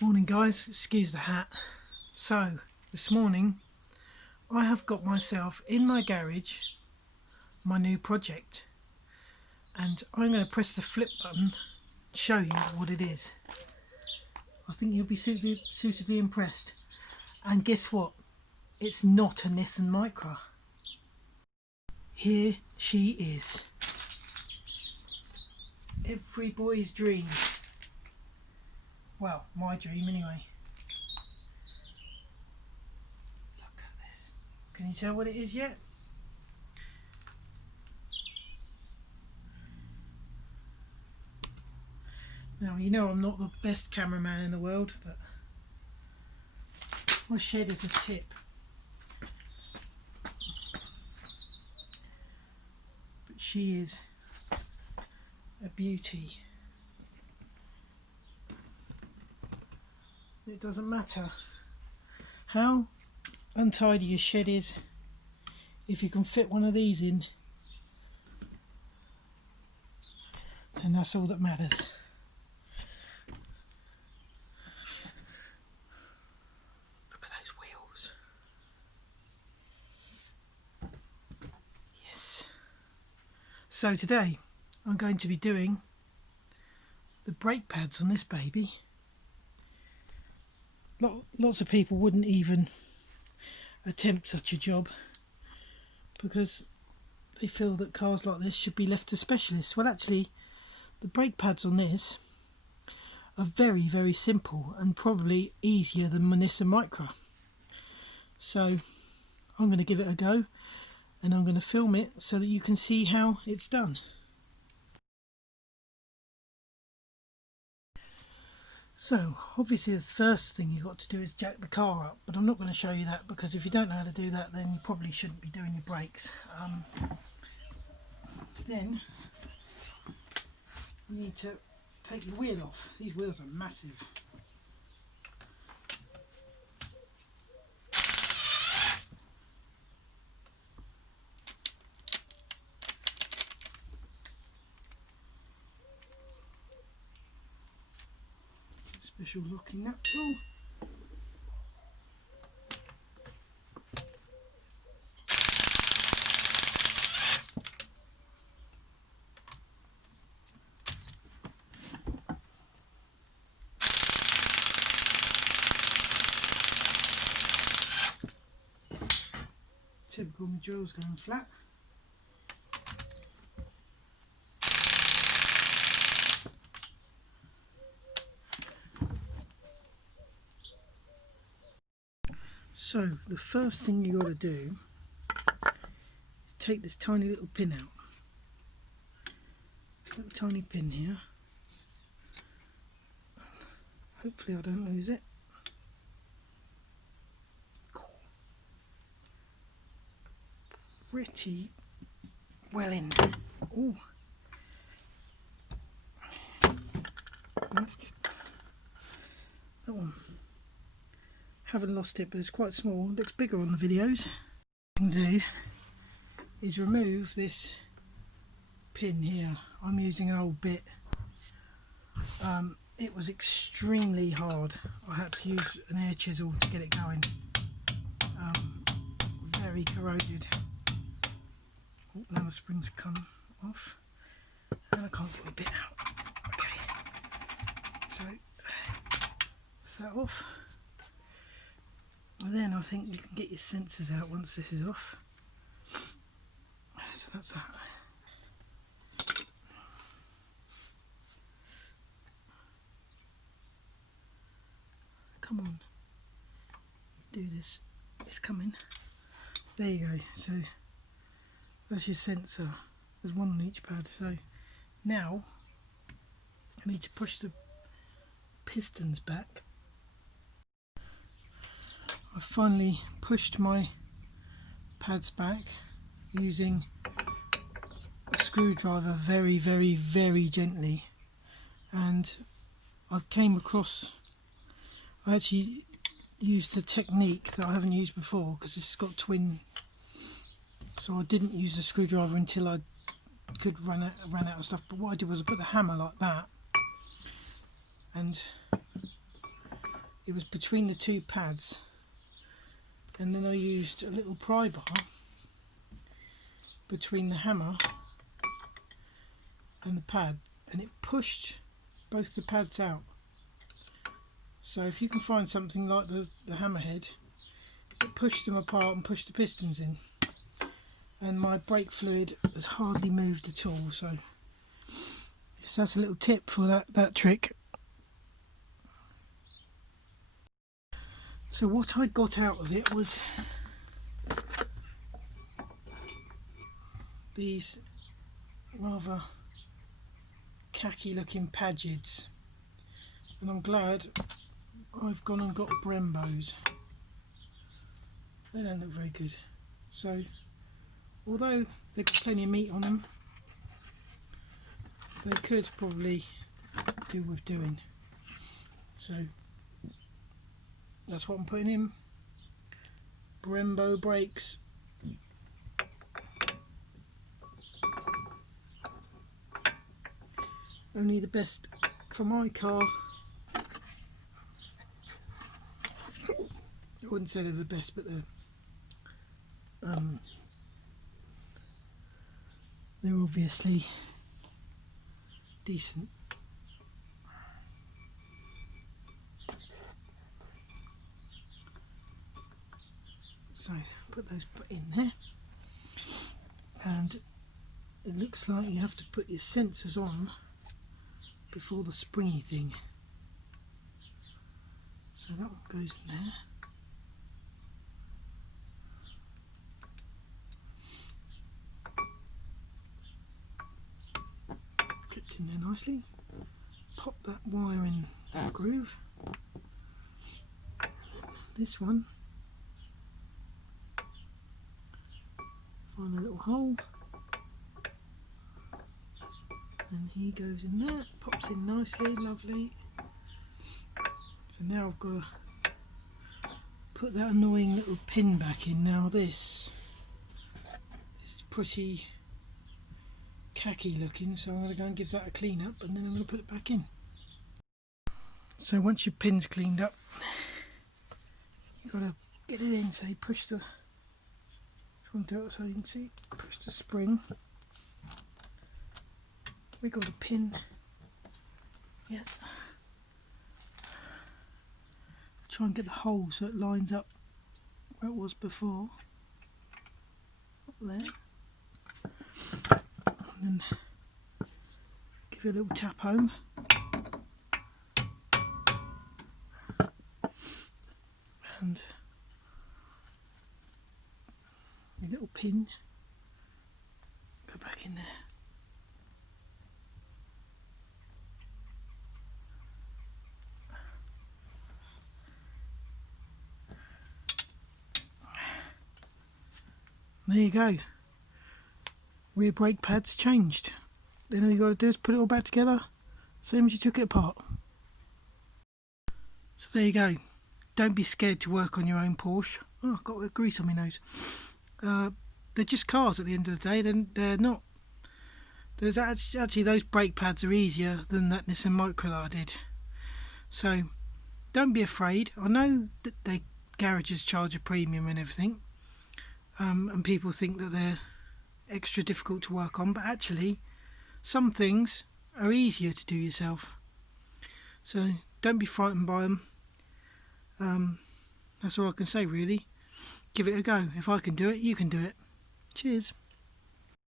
Morning guys, excuse the hat. So this morning I have got myself in my garage my new project, and I'm going to press the flip button and show you what it is. I think you'll be suitably impressed. And guess what? It's not a Nissan Micra. Here she is. Every boy's dream. Well, my dream anyway. Look at this. Can you tell what it is yet? Now, you know I'm not the best cameraman in the world, but my shed is a tip. But she is a beauty. It doesn't matter how untidy your shed is, if you can fit one of these in, and that's all that matters. Look at those wheels. Yes. So today I'm going to be doing the brake pads on this baby. Lots of people wouldn't even attempt such a job because they feel that cars like this should be left to specialists. Well, actually, the brake pads on this are very, very simple and probably easier than my Nissan Micra. So I'm going to give it a go, and I'm going to film it so that you can see how it's done. So obviously the first thing you've got to do is jack the car up, but I'm not going to show you that because if you don't know how to do that, then you probably shouldn't be doing your brakes. Then you need to take the wheel off. These wheels are massive. Special locking nut tool. Typical my drill's going flat. So the first thing you got to do is take this tiny little pin out. Little tiny pin here. Hopefully I don't lose it. Pretty well in there. Oh, that one. Haven't lost it, but it's quite small. It looks bigger on the videos. What I can do is remove this pin here. I'm using an old bit. It was extremely hard. I had to use an air chisel to get it going. Very corroded. Oh, now the springs come off, and I can't get the bit out. Okay, so that's that off. And then I think you can get your sensors out once this is off. So that's that. Come on, do this. It's coming. There you go. So that's your sensor. There's one on each pad. So now I need to push the pistons back. I've finally pushed my pads back using a screwdriver very, very, very gently, and I came across, I actually used a technique that I haven't used before because this has got twin, so I didn't use the screwdriver until I could run out of stuff. But what I did was I put the hammer like that, and it was between the two pads, and then I used a little pry bar between the hammer and the pad, and it pushed both the pads out. So if you can find something like the hammerhead, it pushed them apart and pushed the pistons in, and my brake fluid has hardly moved at all. So yes, that's a little tip for that trick. So what I got out of it was these rather khaki looking Pagids, and I'm glad I've gone and got Brembos. They don't look very good, so although they've got plenty of meat on them, they could probably do with doing. So that's what I'm putting in. Brembo brakes. Only the best for my car. I wouldn't say they're the best, but they're obviously decent. So put those in there, and it looks like you have to put your sensors on before the springy thing. So that one goes in there. Clipped in there nicely. Pop that wire in that groove. And then this one, find a little hole, and he goes in there, pops in nicely, lovely. So now I've got to put that annoying little pin back in. Now this is pretty khaki looking, so I'm going to go and give that a clean up, and then I'm going to put it back in. So once your pin's cleaned up, you've got to get it in, so you push the, try and do it so you can see, push the spring. We got a pin, yeah. Try and get the hole so it lines up where it was before, up there, and then give it a little tap home. And your little pin, go back in there. There you go. Rear brake pads changed. Then all you got to do is put it all back together, same as you took it apart. So there you go. Don't be scared to work on your own Porsche. Oh, I've got a bit of grease on my nose. They're just cars at the end of the day. They're not. There's actually those brake pads are easier than that Nissan Micra that I did. So don't be afraid. I know that the garages charge a premium and everything. And people think that they're extra difficult to work on, but actually some things are easier to do yourself. So don't be frightened by them. That's all I can say really. Give it a go. If I can do it, you can do it. Cheers.